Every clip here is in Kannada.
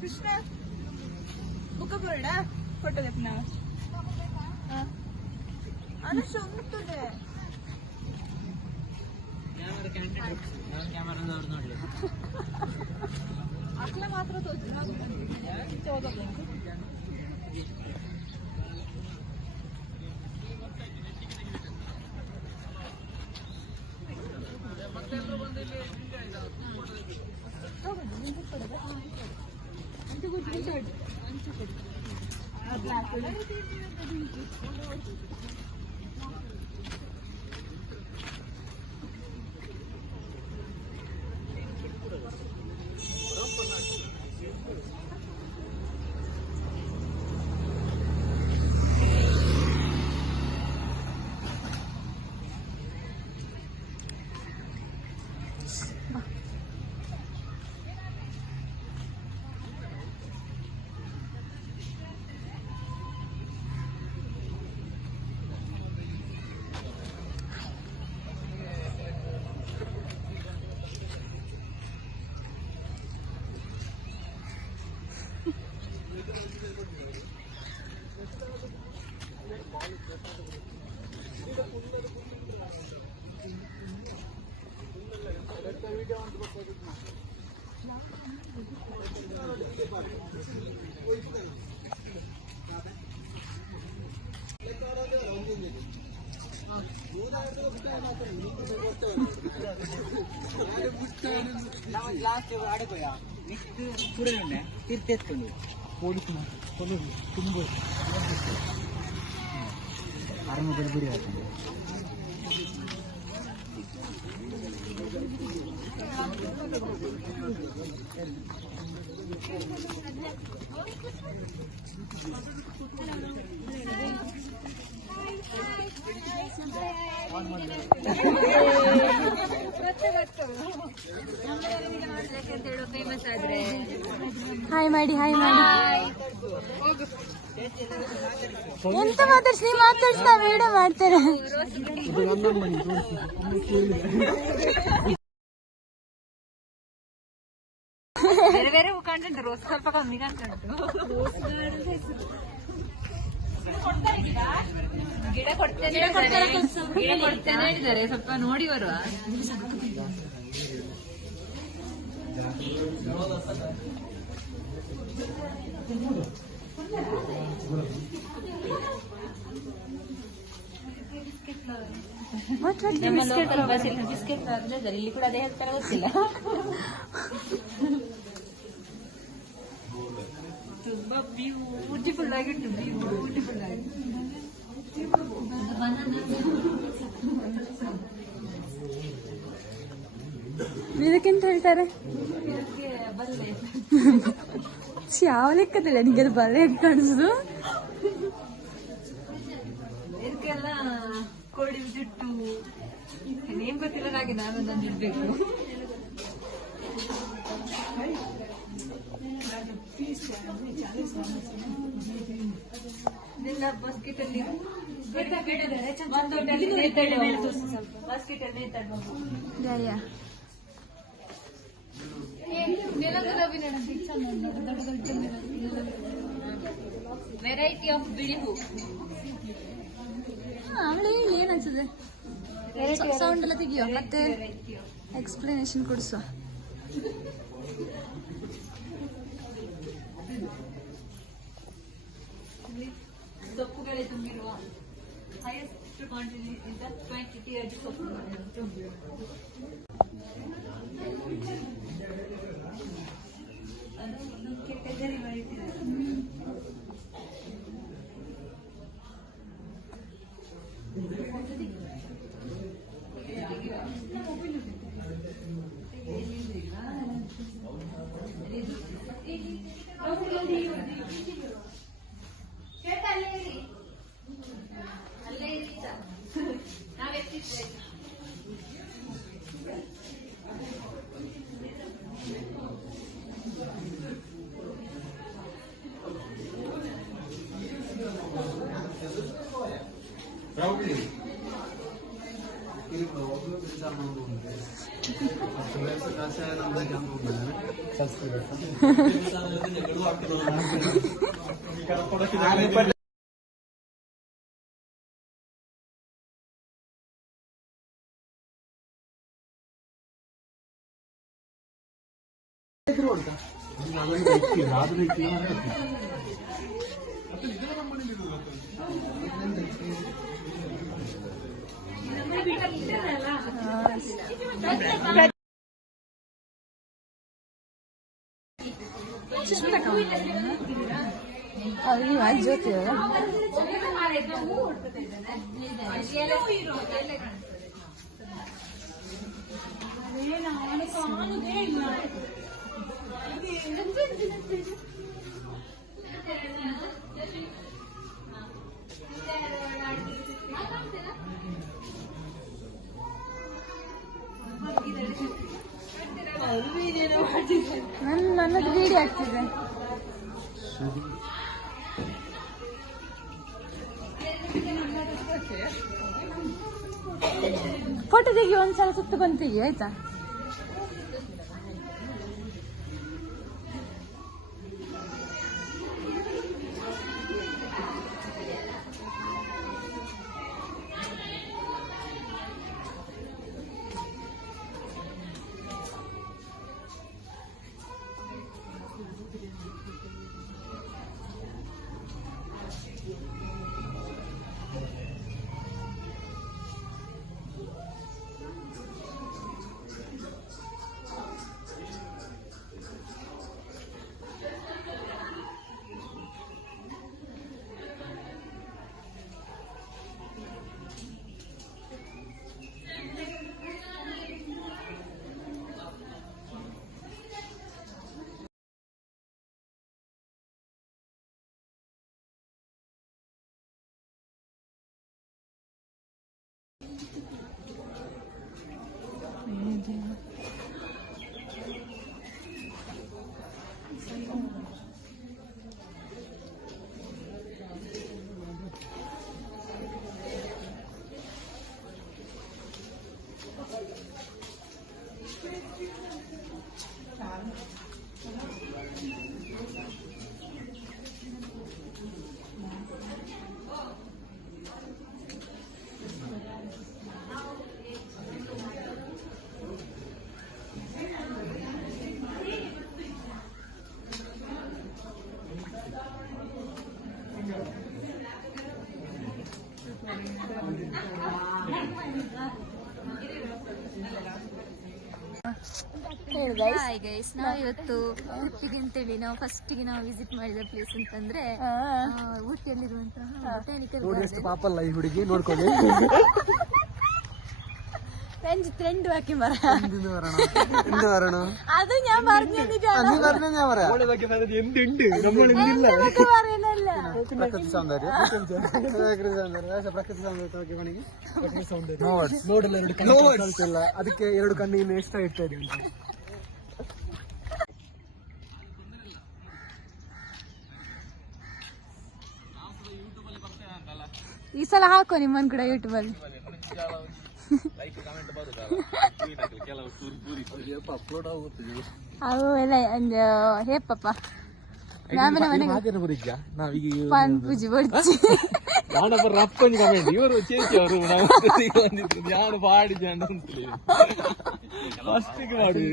ಕೃಷ್ಣ ಬುಕ್ಕ ಬರೋಣ ಫೋಟೋ ತೆಪ್ಪನ ಅನುಷ ಉಂಟದೆ ಅಕ್ಲ ಮಾತ್ರ ಲಾಸ್ಟ್ ಆಡಿపోయಾ చూడండి తీర్చేసుకోండి పోలీసు ತುಂಬ ಆರಂಭದಲ್ಲಿ ಗುರಿ ಆಗ್ತದೆ ಹಾಯ್ ಮಾಡಿ ಹಾಯ್ ಮಾಡಿ ಎಂತ ಮಾತಾಡ್ಸಿ ಮಾತಾಡ್ಸ್ತಾ ವಿಡಿಯೋ ಮಾಡ್ತಾರೆ. ಬೇರೆ ಬೇರೆ ಕಂಟೆಂಟ್ ರೋಸ್ ಸ್ವಲ್ಪ ಕಮ್ಮಿ ಕಂಟೆಂಟ್ ಗಿಡ ಕೊಡ್ತೇನೆ ಹೇಳಿದ್ದಾರೆ ಸ್ವಲ್ಪ ನೋಡಿ ಬರುವ. ಬಿಸ್ಕೆಟ್ ಇಲ್ಲಿ ಕೂಡ ಅದೇ ಹೇಳ್ತಾರೆ ಗೊತ್ತಿಲ್ಲ. ತುಂಬಾ ಬ್ಯೂಟಿಫುಲ್ ಆಗಿತ್ತು, ಬ್ಯೂಟಿಫುಲ್ ಆಗಿ. ಇದಕ್ಕೆಂತ ಹೇಳ್ತಾರೆ? ಯಾವ ಲೆಕ್ಕದಲ್ಲ ನಿಂಗೆ ಬಲೆ ಕಾಣಿಸುದು? ಇದಕ್ಕೆಲ್ಲ ಕೋಳಿ ಜುಟ್ಟು ಏನ್ ಗೊತ್ತಿಲ್ಲ, ಹಾಗೆ ನಾನೊಂದೊಂದು ಇಡ್ಬೇಕು. ಇದೆಲ್ಲ ಬಾಸ್ಕೆಟ್ ಅಲ್ಲಿ ಬಾಸ್ಕೆಟ್ ಅಲ್ಲಿ ವೆರೈಟಿ ಆಫ್ ಬಿಳಿ ಹೂ. ಅವಳು ಹೇಳಿ ಏನನ್ಸುತ್ತೆ, ಸೌಂಡ್ ಎಲ್ಲ ತೆಗಿಯೋ ಮತ್ತೆ ಎಕ್ಸ್ಪ್ಲನೇಷನ್ ಕೊಡಿಸೋ. ಸೊಪ್ಪುಗಳೇ ತುಂಬಿರುವ ಹೈಯೆಸ್ಟ್ ಕ್ವಾಂಟಿಟಿ ಇಂದ ಕ್ವಾಂಟಿಟಿ ಆಗಿ ಸೊಪ್ಪುಗಳು ತುಂಬಿರುವ ಅದು ಕೆಟಗರಿ ಮಾಡಿಟ್ಟಿದ್ದಾರೆ. ನೀವು ಅಜ್ಜಿ ಜೊತೆ ನನ್ನದು ವಿಡಿಯೋ ಆಗ್ತಿದೆ. ಫೋಟೋ ತೆಗಿ, ಒಂದ್ಸಲ ಸುತ್ತ ಬಂದು ತೆಗಿ ಆಯ್ತಾ. ಹಾಯ್ ಗೈಸ್, ನಾವು ಇವತ್ತು ಟ್ರಿಪ್ಪಿಗೆ ಅಂತೇಳಿ ನಾವು ಫಸ್ಟಿಗೆ ನಾವು ವಿಸಿಟ್ ಮಾಡಿದ ಪ್ಲೇಸ್ ಅಂತಂದ್ರೆ ಊಟಿಯಲ್ಲಿರುವಂತಹ ಬೊಟಾನಿಕಲ್ ಪಾಪಲ್ಲ ಈ ಹುಡುಗಿ ನೋಡ್ಕೊಳ್ಳಿ. ട്രെൻഡ് ആക്കി പറ. എന്ത് പറയണോ? അത് ഞാൻ പറഞ്ഞില്ല. പ്രകൃതി സൗന്ദര്യം ಅದಕ್ಕೆ 2 ಕಣ್ಣಿಗೆ ಎಕ್ಸ್ಟ್ರಾ ಇಡ್ತಾ ಇದೆ ಅಂತ. ಈ ಸಲ ಹಾಕೋ ನಿಮ್ಮನ್ ಕೂಡ ಯೂಟ್ಯೂಬ್ ಅಲ್ಲಿ. ಅವು ಎಲ್ಲ ಹೇಪಪ್ಪ ನಾವಿನ ಮನೆಗೆ ಪಾನ್ ಪೂಜೆ ಬಡ್ಚಿ ನಾನೊಬ್ಬ ರಪ್ಪಂಜಿ ಕಮೆಂಟ್ ಇವರು ಚೇಚಿ ಅವರು ನಾನು ಬಾಡಿದೆ ಅಂತ ಫಸ್ಟಿಗೆ ಮಾಡಿ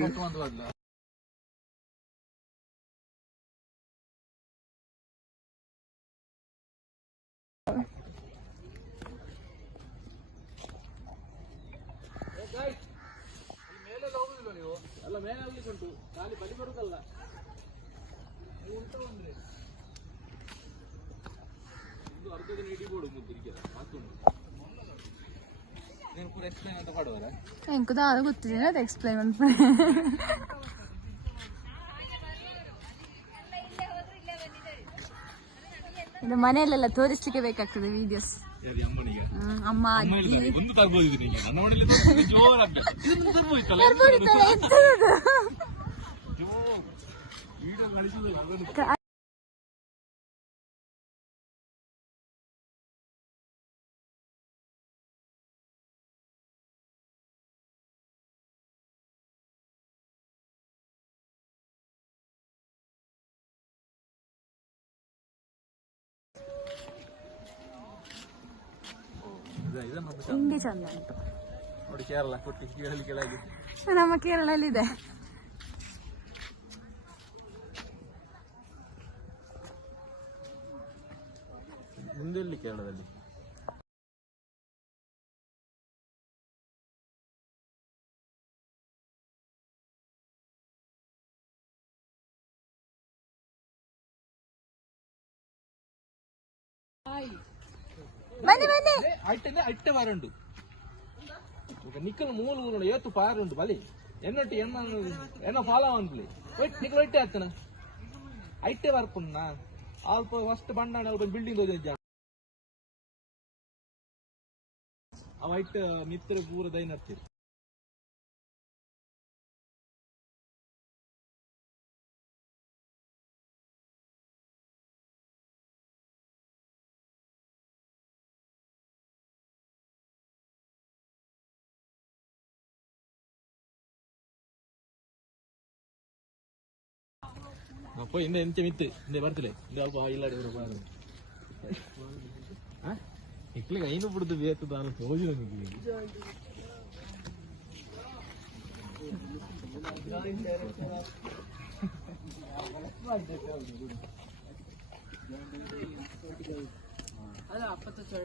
ಅಲ್ಲ ಮೇಲೆ ಹೋಗ್ಲಿಕ್ಕೆ ಉಂಟು, ಖಾಲಿ ಬಲಿ ಬರುದಲ್ಲ. ಇದು ಅರ್ಧ ದಿನ ಇಡೀ ಬೋಡು ಮುದ್ದಿಗೆ ಮತ್ತೊಂದು ನೀನು ಪೂರ ಎಕ್ಸ್ಪ್ಲೈನ್ ಅಂತ ಮಾಡುವರ ಎಂಕುದ ಅದು ಗೊತ್ತಿದೆ ಅದು ಎಕ್ಸ್ಪ್ಲೈನ್ ಮಾಡ್ತಾರೆ. ಇದು ಮನೆಯಲ್ಲೆಲ್ಲ ತೋರಿಸ್ಲಿಕ್ಕೆ ಬೇಕಾಗ್ತದೆ ವಿಡಿಯೋಸ್. ಅಮ್ಮ ಅಜ್ಜಿ ಹಿಂಗೆ ಚಂದ ಉಂಟು. ನೋಡಿ ಕೇರಳ ಕೊಟ್ಟಿ ಕೆಳಗೆ ನಮ್ಮ ಕೇರಳಲ್ಲಿದೆ. ಮುಂದೆಲ್ಲಿ ಕೇರಳದಲ್ಲಿ ಬನ್ನಿ ಬನ್ನಿ ಅಟ್ಟೆ ಬಾರುಂಡು ನಿಕ್ಕಲು ಮೂಲ ಊರು ಏತು ಪಾರುಂಡು ಬಲಿ ಎನ್ನೊಟ್ಟಿ ಎನ್ನ ಫಾಲೋ ಅನ್ಲಿ ನಿಕ್ಕಲು ಒಟ್ಟೆ ಆತನ ಐಟೆ ಬರ್ಪುಣ್ಣ ಅಲ್ಪ ಫಸ್ಟ್ ಬಂಡ ಅಲ್ಪ ಬಿಲ್ಡಿಂಗ್ ಹೋದ ಅವ ಐಟ್ ಮಿತ್ರ ಪೂರ ದೈನ ಹತ್ತಿರ poi inte mitt det ಬರ್ತಿಲೆ ಇದು ಅಲ್ಪ ಇಲ್ಲಾಡಿ ಬರ ಇಕ್ಲಿಗೆ ಐನು ಬಿಡುದು ಬೇಕು ನಾನು ಹೋಗಿ ನನಗೆ ಅಲ್ಲ ಅಪ್ಪತ್ತು ಚಳ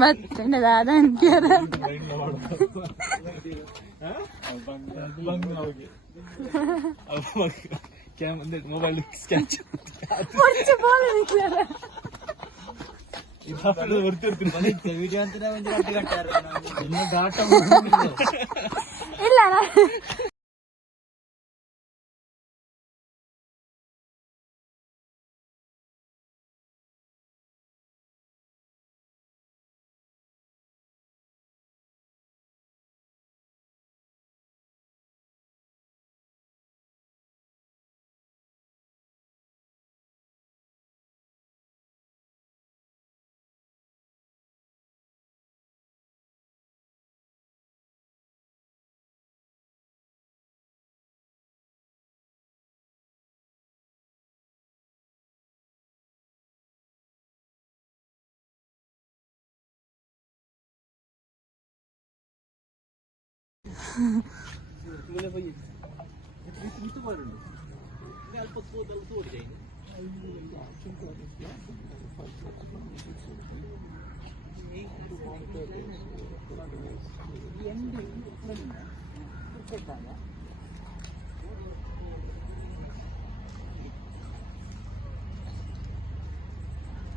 ಮತ್ತೆ ದಾದಾ ಅಂತೀರ ಮೊಬೈಲ್ ಸ್ಕ್ಯಾಚ್ ವಿಡಿಯೋ ಅಂತ ಇಲ್ಲ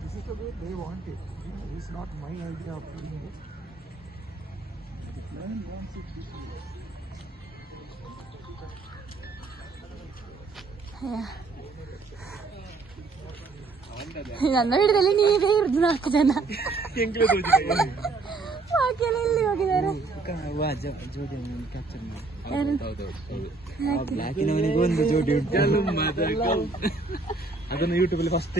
This is the way they want it. It's not my idea of doing it. The client wants it this way. ನನ್ನ ಹಿಡಿದಲ್ಲಿ ನೀವೇ ಇರುದು 4 ಜನ. ಬಾಕಿಯೆಲ್ಲ ಎಲ್ಲಿ ಹೋಗಿದ್ದಾರೆ? ಒಂದು ಜೋಡಿ ಉಂಟು ಅದನ್ನು ಯೂಟ್ಯೂಬ್ ಅಲ್ಲಿ ಫಸ್ಟ್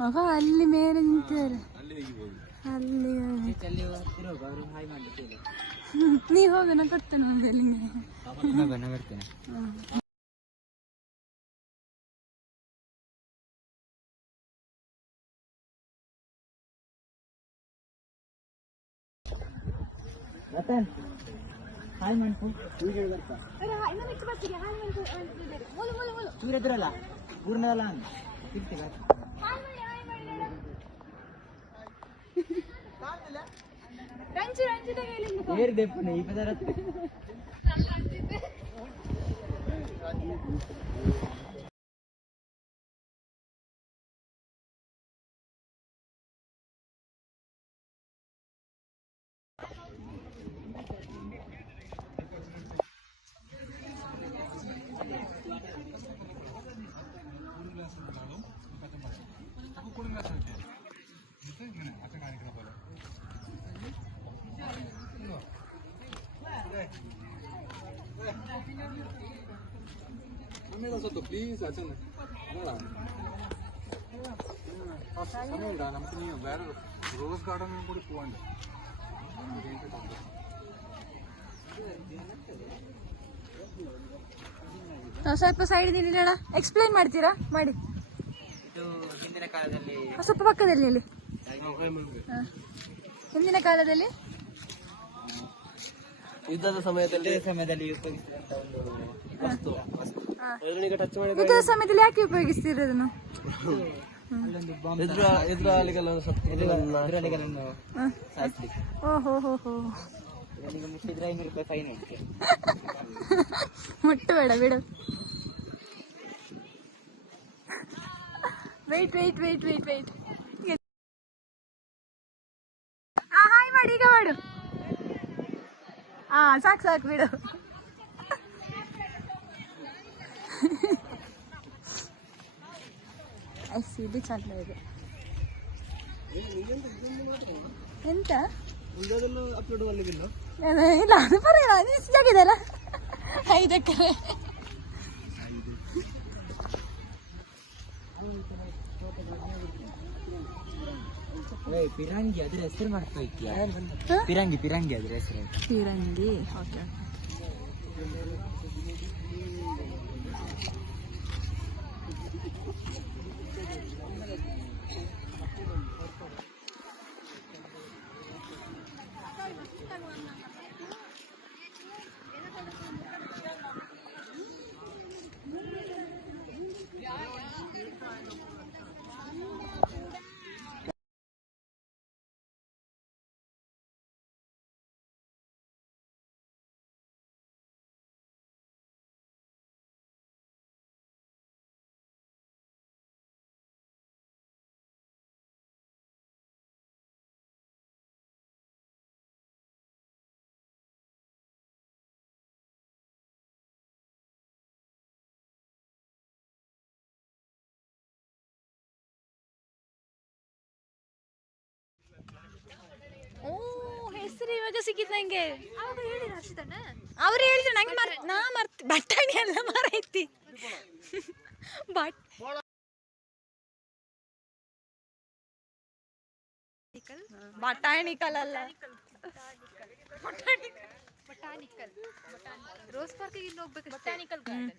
ಮಗ ಅಲ್ಲಿ ಮೇಲೆ ನಿಂತಿದ್ದಾರೆ. ಅಲ್ಲಿ ನೀವು ಹೋಗ ನಾ ಕೊಡ್ತೇನೆ ಮೊಬೈಲ್ ಬರ್ತೇನೆ. ಹಾಯ್ ಮಾಡ್ಕೊ ಚೂರಿದ್ರಲ್ಲ ಪೂರ್ಣವಲ್ಲ ಇರ್ತೀವಿ ಏರ್ದೆಪ್ಪನೆ ಈ ಪದರ ಪ್ಲೀಸ್ ಅಚನ സമയമില്ല നമുക്ക് നീ വേറെ റോസ് ഗാർഡനും കൂടി പോവാണ്ട് ಸ್ವಲ್ಪ ಸೈಡ್ ನಿಲ್ಲೋಣ. ಎಕ್ಸ್ಪ್ಲೈನ್ ಮಾಡ್ತೀರಾ? ಮಾಡಿ. ಇದು ಹಿಂದಿನ ಕಾಲದಲ್ಲಿ ಸ್ವಲ್ಪ ಪಕ್ಕದಲ್ಲಿ ನಿಲ್ಲಿ. ಹಿಂದಿನ ಕಾಲದಲ್ಲಿ ಯುದ್ಧದ ಸಮಯದಲ್ಲಿ ಉಪಯೋಗಿಸಿದಂತ ಒಂದು ವಸ್ತು ಯುದ್ಧದ ಸಮಯದಲ್ಲಿ ಯಾಕೆ ಉಪಯೋಗಿಸ್ತಿರೋದನ್ನು? ಎದುರಾಳಿಗಳನ್ನು ಎದುರಾಳಿಗಳನ್ನು ಸಾಯಿಸ್ಲಿಕ್ಕೆ. ಓಹೋ ಹೋ ಹೋ. ಇದನಿಗೆ ಮುಟ್ಟಿದ್ರೆ 500 ರೂಪಾಯಿ ಫೈನ್ ಇರುತ್ತೆ. ಮುಟ್ಟಬೇಡ ಬಿಡು. ವೆಯ್ಟ್ ಹಾಯ್ ಮಾಡಿ, ಈಗ ಮಾಡು. ಸಾಕು ಬಿಡು. ಇದು ಚಂದ ಇದೆ. ಎಂತ ಅಪ್ಲೋಡ್ ಮಾಡಲಿಕ್ಕಿಲ್ಲ. ಇಲ್ಲ, ಅದು ಪರವಾಗಿಲ್ಲ, ಜಾಗಿದೆಲ್ಲ 5 ಎಕರೆ. ಪಿರಂಗಿ ಅದ್ರ ಹೆಸರು ಮಾಡ್ತಾ ಇದ್ದೀಯಾ? ಪಿರಂಗಿ ಅದ್ರ ಹೆಸರು. ಪಿರಂಗಿ, ಓಕೆ. ಹೆಸರು ಇವಾಗ ಸಿಕ್ಕಿದ್ ನಂಗೆ. ಅವ್ರು ಹೇಳಿದ್ರು ನಂಗೆ ನಾ ಬಟಾಣಿ ಎಲ್ಲ ಮಾರೈತಿ. ಬಟಾಣಿಕಲ್ ಅಲ್ಲ, ಬಟಾನಿಕಲ್ ರೋಸ್ ಪಾರ್ಕಿಗೆ ಹೋಗ್ಬೇಕು. Botanical garden.